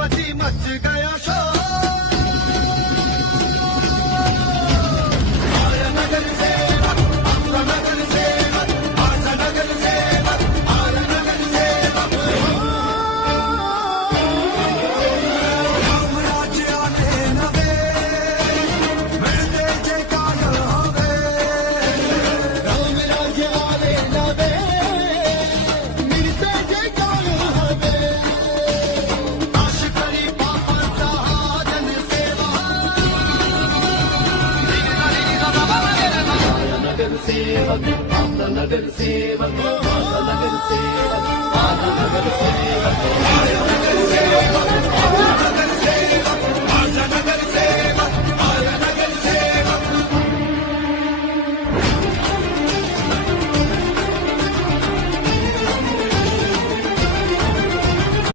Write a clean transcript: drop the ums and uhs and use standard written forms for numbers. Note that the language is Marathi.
मध्ये मच गया शोर आया नगर सेवक आपका नगर सेवक आजा नगर सेवक आया नगर सेवक रामराज्य आले नवे मिळते जे काय हवे रामराज्य आले नवे मिळते जे काय हवे नाश करी पापाचा हा जनसेवा आया नगर सेवक आपका नगर सेवक आजा नगर सेवक